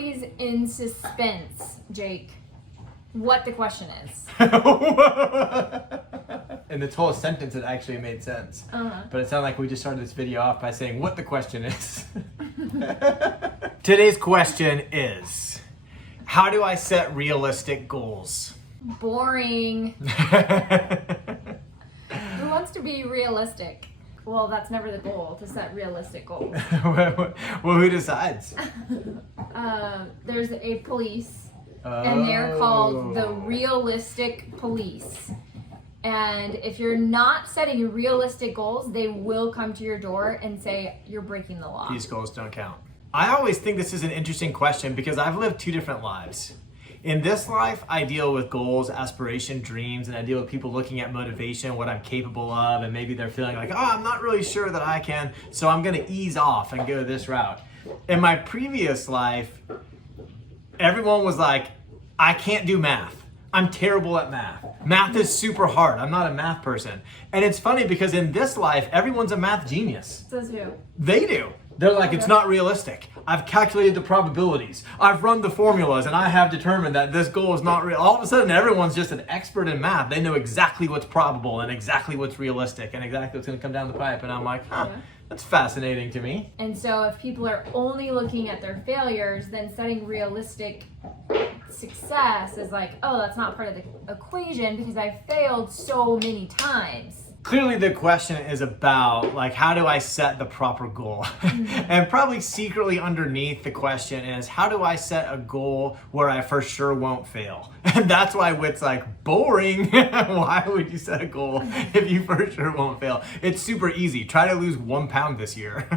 always in suspense, Jake, what the question is. In this whole sentence, it actually made sense. But it sounded like we just started this video off by saying what the question is. Today's question is, how do I set realistic goals? Boring. Who wants to be realistic? Well, that's never the goal, to set realistic goals. Well, who decides? There's a police, and they're called the realistic police. And if you're not setting realistic goals, they will come to your door and say you're breaking the law. These goals don't count. I always think this is an interesting question because I've lived two different lives. In this life, I deal with goals, aspiration, dreams, and I deal with people looking at motivation, what I'm capable of, and maybe they're feeling like, oh, I'm not really sure that I can, so I'm gonna ease off and go this route. In my previous life, everyone was like, I can't do math. I'm terrible at math. Math is super hard. I'm not a math person. And it's funny because in this life, everyone's a math genius. Says who? They do. They're like, it's not realistic. I've calculated the probabilities. I've run the formulas and I have determined that this goal is not real. All of a sudden, everyone's just an expert in math. They know exactly what's probable and exactly what's realistic and exactly what's gonna come down the pipe. And I'm like, that's fascinating to me. And so if people are only looking at their failures, then setting realistic success is like, oh, that's not part of the equation because I failed so many times. Clearly the question is about like, how do I set the proper goal? And probably secretly underneath the question is, how do I set a goal where I for sure won't fail? And that's why Whit's like, boring. Why would you set a goal if you for sure won't fail? It's super easy. Try to lose 1 pound this year.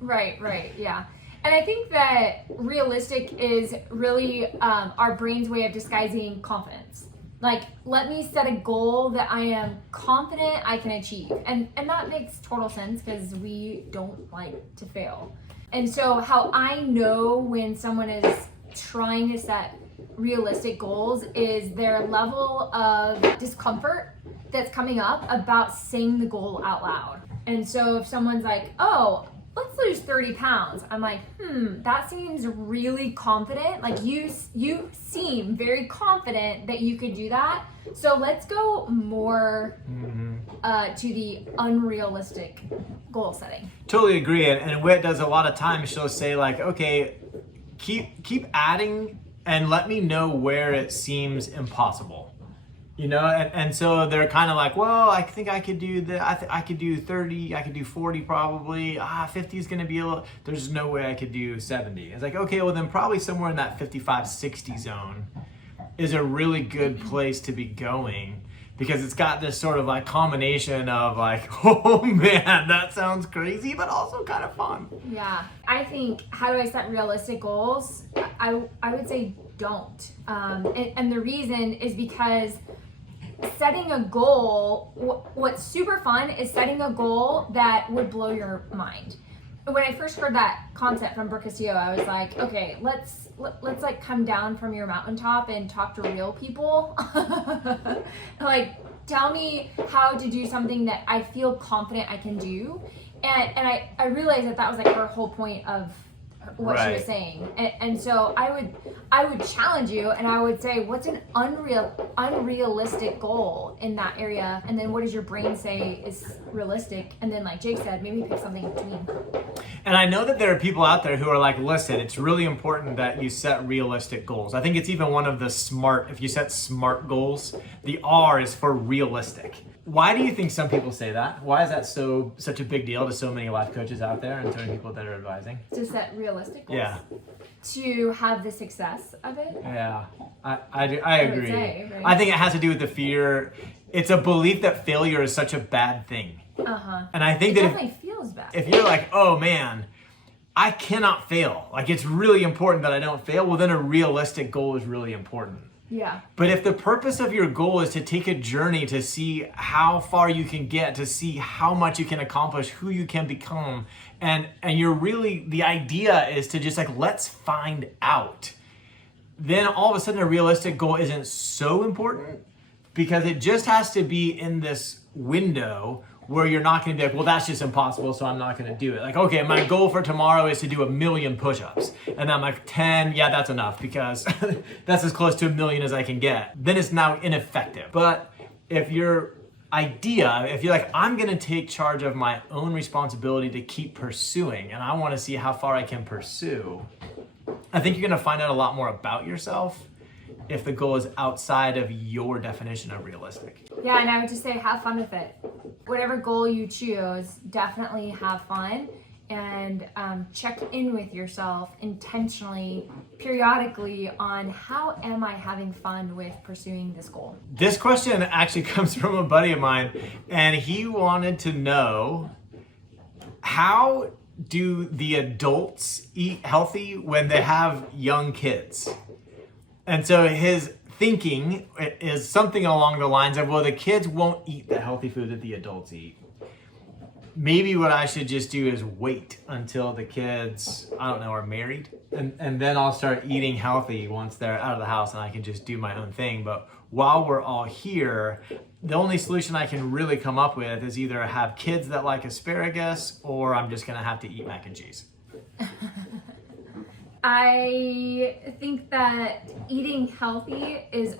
Right, yeah. And I think that realistic is really our brain's way of disguising confidence. Like, let me set a goal that I am confident I can achieve. And that makes total sense because we don't like to fail. And so how I know when someone is trying to set realistic goals is their level of discomfort that's coming up about saying the goal out loud. And so if someone's like, oh, let's lose 30 pounds. I'm like, that seems really confident. Like you seem very confident that you could do that. So let's go more to the unrealistic goal setting. Totally agree. And Whit does a lot of times, she'll say like, okay, keep adding and let me know where it seems impossible. You know, and so they're kind of like, well, I think I could do that. I could do 30, I could do 40 probably. 50 is going to be a little, there's no way I could do 70. It's like, okay, well then probably somewhere in that 55, 60 zone is a really good place to be going because it's got this sort of like combination of like, oh man, that sounds crazy, but also kind of fun. Yeah, I think, how do I set realistic goals? I would say don't. And the reason is because setting a goal, what's super fun is setting a goal that would blow your mind. When I first heard that concept from Brooke Castillo, I was like, okay, let's like come down from your mountaintop and talk to real people. Like, tell me how to do something that I feel confident I can do. And I realized that was like her whole point of what she was saying. And so I would challenge you and I would say, what's an unrealistic goal in that area? And then what does your brain say is realistic? And then like Jake said, maybe pick something in between. And I know that there are people out there who are like, listen, it's really important that you set realistic goals. I think it's even one of the if you set SMART goals, the R is for realistic. Why do you think some people say that? Why is that such a big deal to so many life coaches out there and so many people that are advising? To set realistic goals? Yeah. To have the success of it? Yeah, I agree. Right? I think it has to do with the fear. It's a belief that failure is such a bad thing. And I think it that definitely feels bad. If you're like, oh man, I cannot fail. Like it's really important that I don't fail. Well, then a realistic goal is really important. Yeah. But if the purpose of your goal is to take a journey to see how far you can get, to see how much you can accomplish, who you can become, and you're really, the idea is to just like, let's find out, then all of a sudden a realistic goal isn't so important because it just has to be in this window where you're not going to be like, well, that's just impossible, so I'm not going to do it. Like, okay, my goal for tomorrow is to do 1,000,000 push-ups. And I'm like, 10, yeah, that's enough because that's as close to 1,000,000 as I can get. Then it's now ineffective. But if you're if you're like, I'm going to take charge of my own responsibility to keep pursuing, and I want to see how far I can pursue, I think you're going to find out a lot more about yourself if the goal is outside of your definition of realistic. Yeah, and I would just say have fun with it. Whatever goal you choose, definitely have fun, and check in with yourself intentionally, periodically, on how am I having fun with pursuing this goal. This question actually comes from a buddy of mine, and he wanted to know, how do the adults eat healthy when they have young kids? And so his thinking is something along the lines of, well, the kids won't eat the healthy food that the adults eat. Maybe what I should just do is wait until the kids, I don't know, are married. And then I'll start eating healthy once they're out of the house and I can just do my own thing. But while we're all here, the only solution I can really come up with is either have kids that like asparagus, or I'm just going to have to eat mac and cheese. I think that eating healthy is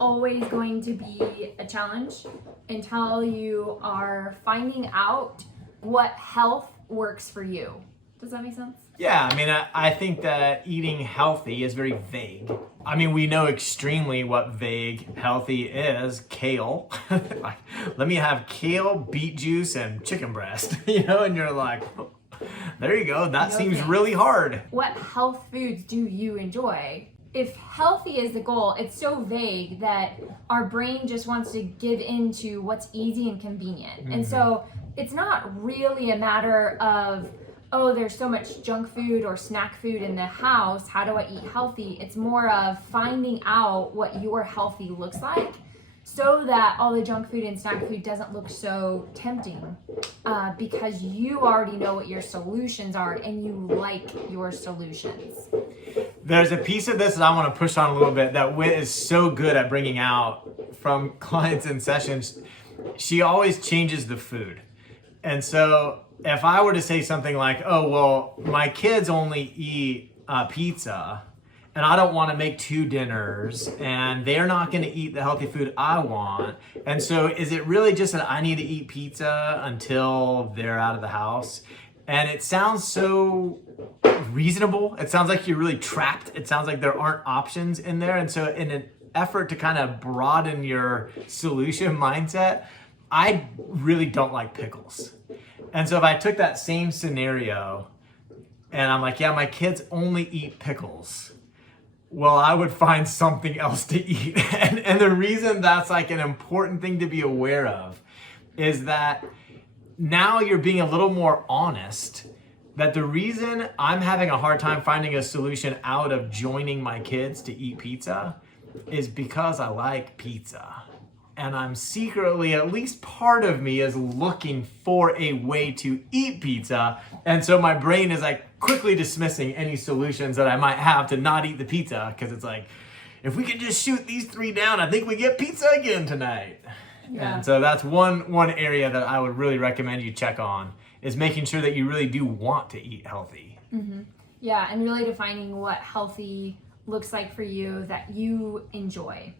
always going to be a challenge until you are finding out what health works for you. Does that make sense? Yeah, I mean, I think that eating healthy is very vague. I mean, we know extremely what vague healthy is. Kale. Like, let me have kale, beet juice, and chicken breast, and you're like, there you go. That seems really hard. What health foods do you enjoy? If healthy is the goal, it's so vague that our brain just wants to give into what's easy and convenient. Mm-hmm. And so it's not really a matter of, oh, there's so much junk food or snack food in the house, how do I eat healthy? It's more of finding out what your healthy looks like, so that all the junk food and snack food doesn't look so tempting, because you already know what your solutions are and you like your solutions. There's a piece of this that I want to push on a little bit that Whit is so good at bringing out from clients in sessions. She always changes the food. And so if I were to say something like, oh, well, my kids only eat pizza, and I don't want to make 2 dinners, and they're not going to eat the healthy food I want. And so is it really just that I need to eat pizza until they're out of the house? And it sounds so reasonable. It sounds like you're really trapped. It sounds like there aren't options in there. And so in an effort to kind of broaden your solution mindset, I really don't like pickles. And so if I took that same scenario and I'm like, yeah, my kids only eat pickles, well, I would find something else to eat. And the reason that's like an important thing to be aware of is that now you're being a little more honest that the reason I'm having a hard time finding a solution out of joining my kids to eat pizza is because I like pizza. And I'm secretly, at least part of me is looking for a way to eat pizza. And so my brain is like quickly dismissing any solutions that I might have to not eat the pizza, because it's like, if we could just shoot these 3 down, I think we get pizza again tonight. Yeah. And so that's one area that I would really recommend you check on, is making sure that you really do want to eat healthy. Mm-hmm. Yeah, and really defining what healthy looks like for you that you enjoy.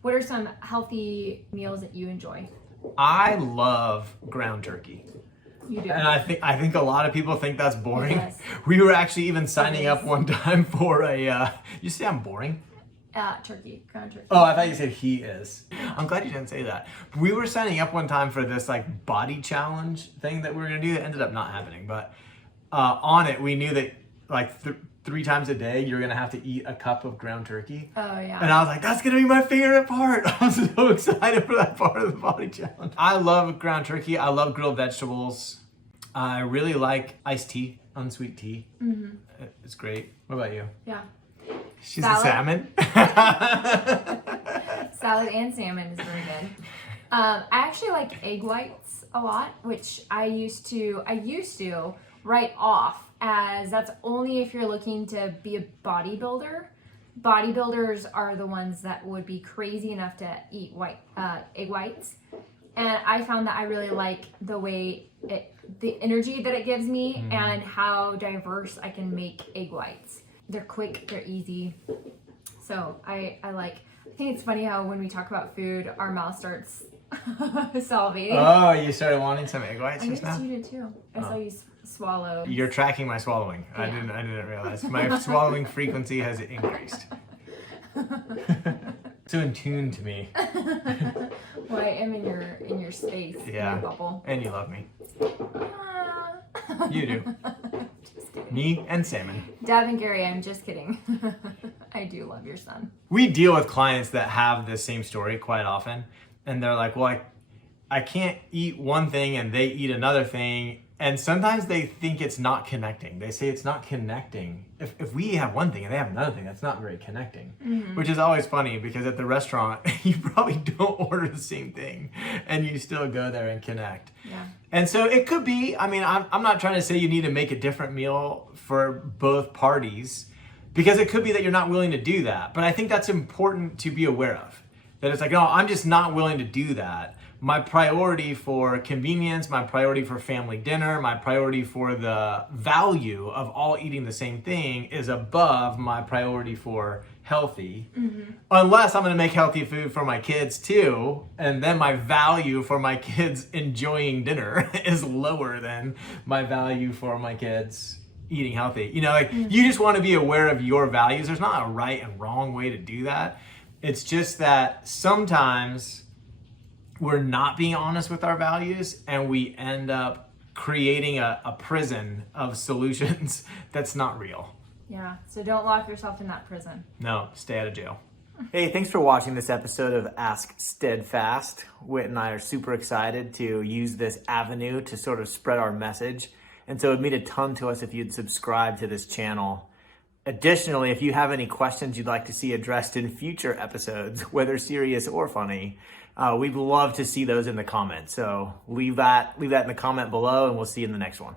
What are some healthy meals that you enjoy? I love ground turkey. You do. And I think a lot of people think that's boring. Yes. We were actually even signing up one time for a, you say I'm boring? Turkey, ground turkey. Oh, I thought you said he is. I'm glad you didn't say that. We were signing up one time for this like body challenge thing that we were gonna do that ended up not happening. But on it, we knew that like 3 times a day, you're gonna have to eat a cup of ground turkey. Oh yeah. And I was like, that's gonna be my favorite part. I'm so excited for that part of the body challenge. I love ground turkey. I love grilled vegetables. I really like iced tea, unsweet tea. Mm-hmm. It's great. What about you? Yeah. She's a salmon. Salad and salmon is very good. I actually like egg whites a lot, which I used to write off as that's only if you're looking to be a bodybuilder. Bodybuilders are the ones that would be crazy enough to eat egg whites. And I found that I really like the way the energy that it gives me and how diverse I can make egg whites. They're quick, they're easy. So I think it's funny how when we talk about food, our mouth starts salivating. Oh, you started wanting some egg whites I just now? guess you did too. I saw you swallow. You're tracking my swallowing. Yeah. I didn't realize. My swallowing frequency has increased. So in tune to me. Well, I am in your space, in your bubble. And you love me. You do. Just kidding. Me and salmon. Dab and Gary, I'm just kidding. I do love your son. We deal with clients that have the same story quite often. And they're like, well, I can't eat one thing and they eat another thing. And sometimes they think it's not connecting. They say it's not connecting. If we have one thing and they have another thing, that's not very connecting. Which is always funny because at the restaurant, you probably don't order the same thing and you still go there and connect. Yeah. And so it could be, I mean, I'm not trying to say you need to make a different meal for both parties because it could be that you're not willing to do that. But I think that's important to be aware of. That it's like, no, I'm just not willing to do that. My priority for convenience, my priority for family dinner, my priority for the value of all eating the same thing is above my priority for healthy. Unless I'm going to make healthy food for my kids too, and then my value for my kids enjoying dinner is lower than my value for my kids eating healthy. You know, like you just want to be aware of your values. There's not a right and wrong way to do that. It's just that sometimes we're not being honest with our values and we end up creating a prison of solutions that's not real. Yeah, so don't lock yourself in that prison. No, stay out of jail. Hey, thanks for watching this episode of Ask Steadfast. Whit and I are super excited to use this avenue to sort of spread our message. And so it'd mean a ton to us if you'd subscribe to this channel. Additionally, if you have any questions you'd like to see addressed in future episodes, whether serious or funny, we'd love to see those in the comments. So leave that in the comment below and we'll see you in the next one.